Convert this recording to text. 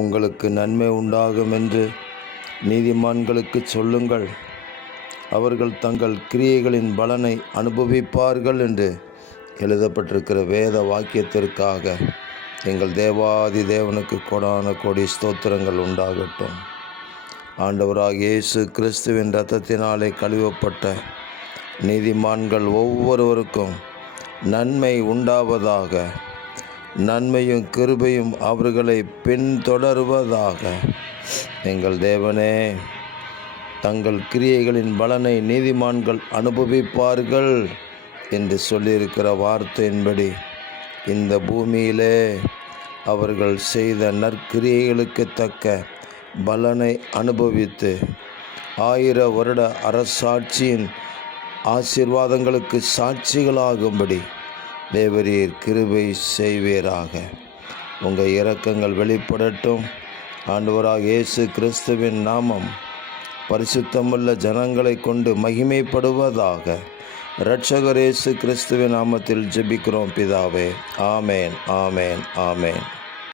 உங்களுக்கு நன்மை உண்டாகும் என்று நீதிமான்களுக்கு சொல்லுங்கள், அவர்கள் தங்கள் கிரியைகளின் பலனை அனுபவிப்பார்கள் என்று எழுதப்பட்டிருக்கிற வேத வாக்கியத்திற்காக எங்கள் தேவாதி தேவனுக்கு கொடான கோடி ஸ்தோத்திரங்கள் உண்டாகட்டும். ஆண்டவராகிய இயேசு கிறிஸ்துவின் இரத்தத்தினாலே கழுவப்பட்ட நீதிமான்கள் ஒவ்வொருவருக்கும் நன்மை உண்டாவதாக, நன்மையும் கிருபையும் அவர்களை பின்தொடர்வதாக. எங்கள் தேவனே, தங்கள் கிரியைகளின் பலனை நீதிமான்கள் அனுபவிப்பார்கள் என்று சொல்லியிருக்கிற வார்த்தையின்படி இந்த பூமியிலே அவர்கள் செய்த நற்கிரியைகளுக்கு தக்க பலனை அனுபவித்து 1000 வருட அரசாட்சியின் ஆசீர்வாதங்களுக்கு சாட்சிகளாகும்படி தேவரீர் கிருபை செய்வீராக. உங்கள் இரக்கங்கள் வெளிப்படட்டும். ஆண்டவராக இயேசு கிறிஸ்துவின் நாமம் பரிசுத்தமுள்ள ஜனங்களை கொண்டு மகிமைப்படுவதாக. இரட்சகர் இயேசு கிறிஸ்துவின் நாமத்தில் ஜெபிக்கிறோம் பிதாவே. ஆமேன், ஆமேன், ஆமேன்.